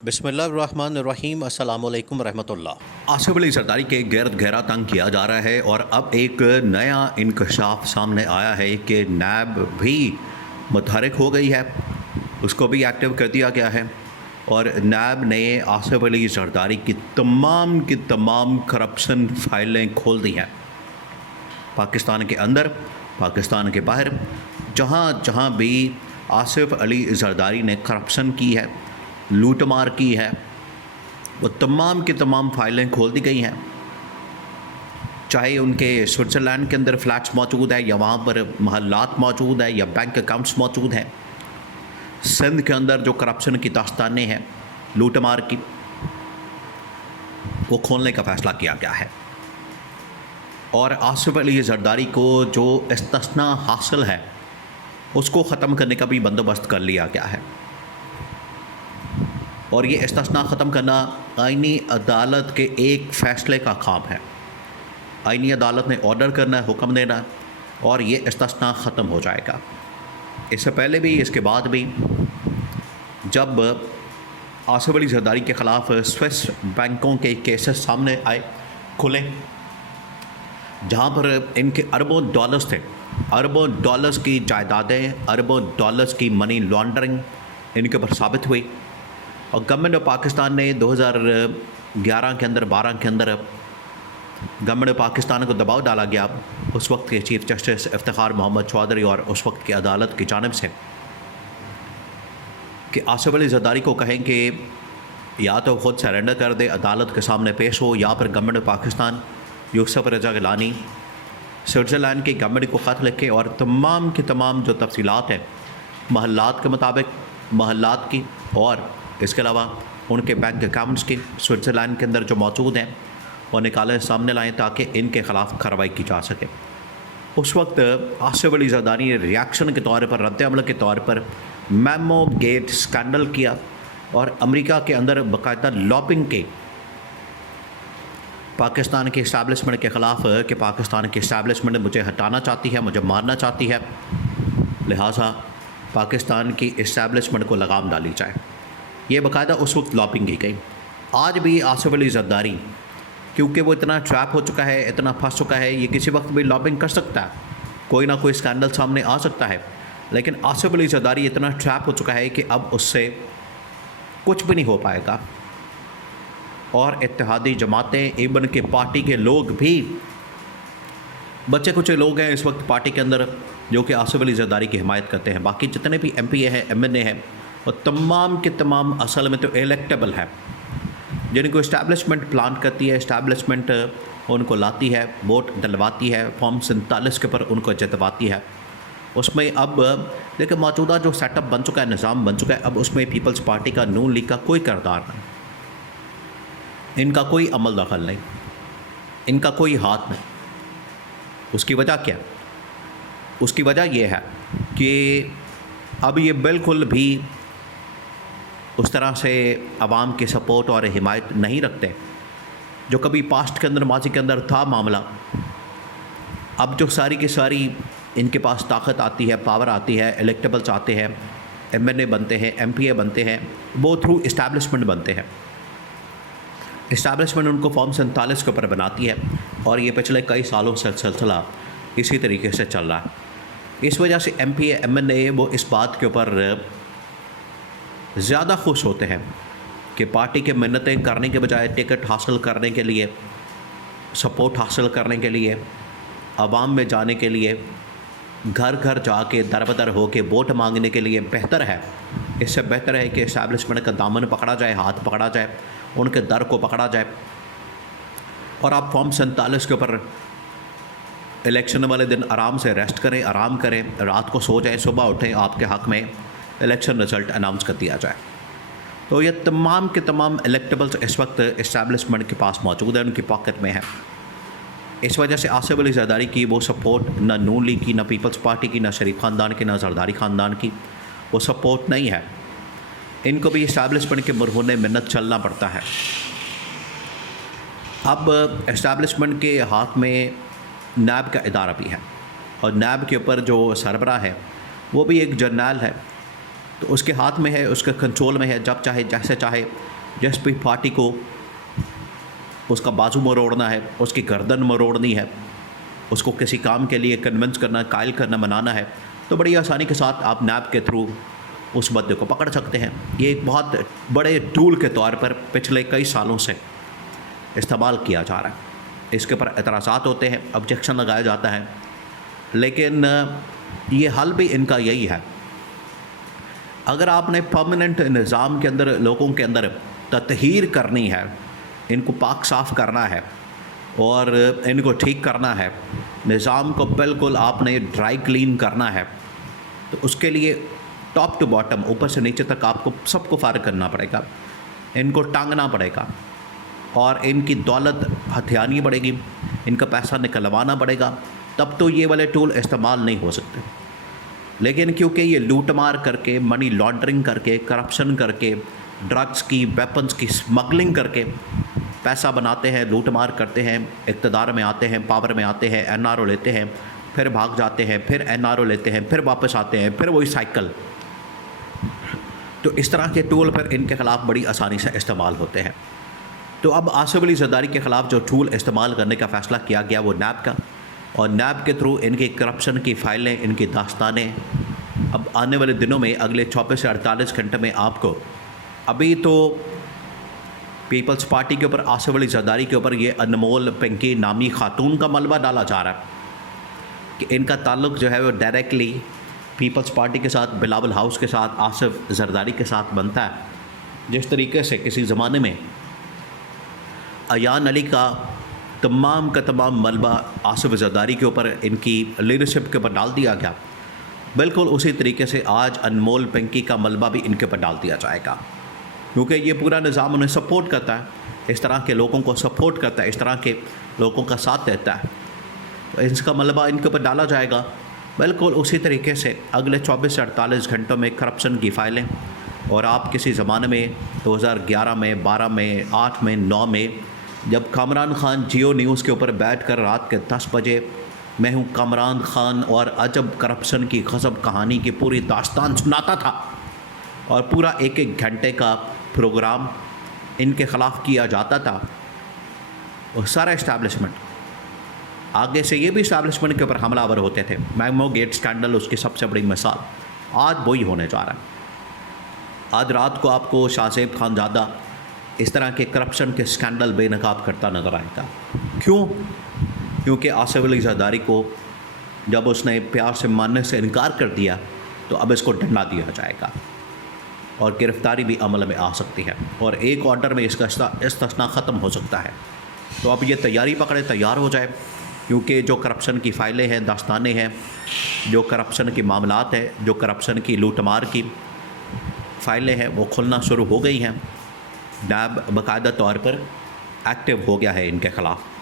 बिस्मिल्लाहिर्रहमानिर्रहीम अस्सलामुअलैकुम रहमतुल्लाह। आसिफ अली जरदारी के गिरद गहरा तंग किया जा रहा है और अब एक नया इंकशाफ सामने आया है कि नैब भी मुतहरिक हो गई है, उसको भी एक्टिव कर दिया गया है और नैब ने आसिफ अली जरदारी की तमाम करप्शन फाइलें खोल दी हैं। पाकिस्तान के अंदर, पाकिस्तान के बाहर, जहाँ जहाँ भी आसिफ अली जरदारी ने करप्शन की है, लूटमार की है, वो तमाम की तमाम फाइलें खोल दी गई हैं। चाहे उनके स्विट्ज़रलैंड के अंदर फ्लैट्स मौजूद है या वहाँ पर महल्लात मौजूद है या बैंक अकाउंट्स मौजूद हैं, सिंध के अंदर जो करप्शन की दास्तानें हैं लूटमार की, वो खोलने का फ़ैसला किया गया है। और आसिफ अली जरदारी को जो इस्तिस्ना हासिल है उसको ख़त्म करने का भी बंदोबस्त कर लिया गया है। और ये इस्तिस्ना ख़त्म करना आईनी अदालत के एक फ़ैसले का काम है। आईनी अदालत ने ऑर्डर करना है, हुक्म देना है और ये इस्तिस्ना ख़त्म हो जाएगा। इससे पहले भी, इसके बाद भी, जब आसिफ अली जरदारी के ख़िलाफ़ स्विस बैंकों के केसेस सामने आए, खुले, जहाँ पर इनके अरबों डॉलर्स थे, अरबों डॉलर्स की जायदादें, अरबों डॉलर्स की मनी लॉन्ड्रिंग इनके ऊपर साबित हुई और गवर्नमेंट ऑफ पाकिस्तान ने 2011 के अंदर, 12 के अंदर गवर्नमेंट ऑफ पाकिस्तान को दबाव डाला गया उस वक्त के चीफ जस्टिस इफ्तिखार मोहम्मद चौधरी और उस वक्त की अदालत की जानिब से कि आसिफ अली जरदारी को कहें कि या तो ख़ुद सरेंडर कर दे, अदालत के सामने पेश हो, या फिर government of Pakistan Yusuf Raza Gilani Switzerland की गवर्नमेंट को ख़त लिखे और तमाम की तमाम जो तफसीलात हैं महल्लात के मुताबिक, महल्लात की और इसके अलावा उनके बैंक अकाउंट्स की स्विट्ज़रलैंड के अंदर जो मौजूद हैं वो निकाले सामने लाएं ताकि इनके ख़िलाफ़ कार्रवाई की जा सके। उस वक्त आसिफ अली जरदारी ने रिएक्शन के तौर पर, रद्द-ए-अमल के तौर पर मेमो गेट स्कैंडल किया और अमेरिका के अंदर बाकायदा लॉबिंग के पाकिस्तान के इस्टेब्लिशमेंट के ख़िलाफ़ कि पाकिस्तान की इस्टेब्लिशमेंट मुझे हटाना चाहती है, मुझे मारना चाहती है, लिहाजा पाकिस्तान की इस्टेब्लिशमेंट को लगाम डाली जाए। ये बाकायदा उस वक्त लॉबिंग की गई। आज भी आसिफ अली जरदारी, क्योंकि वो इतना ट्रैप हो चुका है, इतना फंस चुका है, ये किसी वक्त भी लॉबिंग कर सकता है, कोई ना कोई स्कैंडल सामने आ सकता है, लेकिन आसिफ अली जरदारी इतना ट्रैप हो चुका है कि अब उससे कुछ भी नहीं हो पाएगा। और इत्तेहादी जमातें, इबन के पार्टी के लोग भी, बच्चे कुछ लोग हैं इस वक्त पार्टी के अंदर जो कि आसिफ अली जरदारी की हिमायत करते हैं। बाकी जितने भी MPA हैं, MNA हैं, और तमाम के तमाम असल में तो इलेक्टेबल है, जिनको इस्टेब्लिशमेंट प्लान करती है, इस्टेब्लिशमेंट उनको लाती है, वोट डलवाती है, फॉर्म 47 के ऊपर उनको जितवाती है। उसमें अब देखिए मौजूदा जो सेटअप बन चुका है, निज़ाम बन चुका है, अब उसमें पीपल्स पार्टी का, नून लीग का कोई किरदार नहीं, इनका कोई अमल दखल नहीं, इनका कोई हाथ नहीं। उसकी वजह क्या? उसकी वजह यह है कि अब ये बिल्कुल भी उस तरह से आवाम की सपोर्ट और हिमायत नहीं रखते जो कभी पास्ट के अंदर, माजी के अंदर था मामला। अब जो सारी की सारी इनके पास ताकत आती है, पावर आती है, इलेक्टेबल्स आते हैं, MNA बनते हैं, MPA बनते हैं, वो थ्रू इस्टेब्लिशमेंट बनते हैं। इस्टेब्लिशमेंट उनको फॉर्म 47 के ऊपर बनाती है और ये पिछले कई सालों से सिलसिला इसी तरीके से चल रहा है। इस वजह से MPA, MNA वो इस बात के ऊपर ज़्यादा खुश होते हैं कि पार्टी के मिन्नतें करने के बजाय टिकट हासिल करने के लिए, सपोर्ट हासिल करने के लिए, आवाम में जाने के लिए, घर घर जाके दर बदर हो के वोट मांगने के लिए बेहतर है, इससे बेहतर है कि इस्टेब्लिशमेंट का दामन पकड़ा जाए, हाथ पकड़ा जाए, उनके दर को पकड़ा जाए और आप फॉर्म 47 के ऊपर इलेक्शन वाले दिन आराम से रेस्ट करें, आराम करें, रात को सो जाएं, सुबह उठें, आपके हक़ में इलेक्शन रिज़ल्ट अनाउंस कर दिया जाए। तो ये तमाम के तमाम इलेक्टेबल्स इस वक्त इस्टेब्लिशमेंट के पास मौजूद है, उनकी पॉकेट में है। इस वजह से आसिफ अली जरदारी की वो सपोर्ट ना नून लीग की, ना पीपल्स पार्टी की, ना शरीफ ख़ानदान की, ना जरदारी ख़ानदान की वो सपोर्ट नहीं है। इनको भी इस्टेब्लिशमेंट के मुरहुने मिन्नत चलना पड़ता है। अब इस्टेब्लिशमेंट के हाथ में नैब का इदारा भी है और नैब के ऊपर जो सरबराह है वो भी एक जर्नल है तो उसके हाथ में है, उसके कंट्रोल में है, जब चाहे जैसे चाहे जिस भी पार्टी को उसका बाजू मरोड़ना है, उसकी गर्दन मरोड़नी है, उसको किसी काम के लिए कन्विंस करना, कायल करना, मनाना है, तो बड़ी आसानी के साथ आप नैब के थ्रू उस बंदे को पकड़ सकते हैं। ये एक बहुत बड़े टूल के तौर पर पिछले कई सालों से इस्तेमाल किया जा रहा है। इसके ऊपर एतराज़ात होते हैं, ऑब्जेक्शन लगाया जाता है, लेकिन ये हल भी इनका यही है। अगर आपने परमानेंट निज़ाम के अंदर लोगों के अंदर तत्हीर करनी है, इनको पाक साफ़ करना है और इनको ठीक करना है, निज़ाम को बिल्कुल आपने ड्राई क्लीन करना है, तो उसके लिए टॉप टू बॉटम, ऊपर से नीचे तक आपको सबको फारिग करना पड़ेगा, इनको टांगना पड़ेगा और इनकी दौलत हथियानी पड़ेगी, इनका पैसा निकलवाना पड़ेगा, तब तो ये वाले टूल इस्तेमाल नहीं हो सकते। लेकिन क्योंकि ये लूटमार करके, मनी लॉन्ड्रिंग करके, करप्शन करके, ड्रग्स की, वेपन्स की स्मगलिंग करके पैसा बनाते हैं, लूटमार करते हैं, इक़्तिदार में आते हैं, पावर में आते हैं, एनआरओ लेते हैं, फिर भाग जाते हैं, फिर एनआरओ लेते हैं, फिर वापस आते हैं, फिर वही साइकिल। तो इस तरह के टूल फिर इनके ख़िलाफ़ बड़ी आसानी से इस्तेमाल होते हैं। तो अब आसिफ अली ज़रदारी के ख़िलाफ़ जो टूल इस्तेमाल करने का फ़ैसला किया गया वो नैब का, और नैब के थ्रू इनकी करप्शन की फ़ाइलें, इनकी दास्तानें अब आने वाले दिनों में, अगले 24 से 48 घंटे में आपको, अभी तो पीपल्स पार्टी के ऊपर, आसिफ अली ज़रदारी के ऊपर ये अनमोल पिंकी नामी खातून का मलबा डाला जा रहा है कि इनका ताल्लुक़ जो है वो डायरेक्टली पीपल्स पार्टी के साथ, बिलावल हाउस के साथ, आसिफ ज़रदारी के साथ बनता है। जिस तरीके से किसी ज़माने में अयान अली का तमाम का तमाम मलबा आसिफ ज़रदारी के ऊपर, इनकी लीडरशिप के ऊपर डाल दिया गया, बिल्कुल उसी तरीके से आज अनमोल पिंकी का मलबा भी इनके ऊपर डाल दिया जाएगा, क्योंकि ये पूरा निज़ाम उन्हें सपोर्ट करता है, इस तरह के लोगों को सपोर्ट करता है, इस तरह के लोगों का साथ देता है। तो इसका मलबा इनके ऊपर डाला जाएगा। बिल्कुल उसी तरीके से अगले 24 से 48 घंटों में करप्शन की फ़ाइलें, और आप किसी ज़माने में 2011 में, 12 में, 8 में, 9 में, जब कामरान ख़ान जियो न्यूज़ के ऊपर बैठकर रात के 10 बजे मैं हूँ कामरान ख़ान और अजब करप्शन की गज़ब कहानी की पूरी दास्तान सुनाता था, और पूरा एक एक घंटे का प्रोग्राम इनके ख़िलाफ़ किया जाता था, और सारा इस्टेब्लिशमेंट, आगे से ये भी इस्टेब्लिशमेंट के ऊपर हमलावर होते थे। मैमो गेट स्कैंडल उसकी सबसे बड़ी मिसाल, आज वही होने जा रहा है। आज रात को आपको शाहज़ेब खानज़ादा इस तरह के करप्शन के स्कैंडल बेनकाब करता नज़र आएगा। क्यों? क्योंकि आसिफ अली ज़रदारी को जब उसने प्यार से मानने से इनकार कर दिया, तो अब इसको डंडा दिया जाएगा और गिरफ़्तारी भी अमल में आ सकती है, और एक ऑर्डर में इसका इस्तिस्ना ख़त्म हो सकता है। तो अब ये तैयारी पकड़े, तैयार हो जाए, क्योंकि जो करप्शन की फ़ाइलें हैं, दास्तानें हैं, जो करप्शन के मामलात हैं, जो करप्शन की लूटमार की फ़ाइलें हैं, वो खुलना शुरू हो गई हैं। नैब बाकायदा तौर पर एक्टिव हो गया है इनके ख़िलाफ़।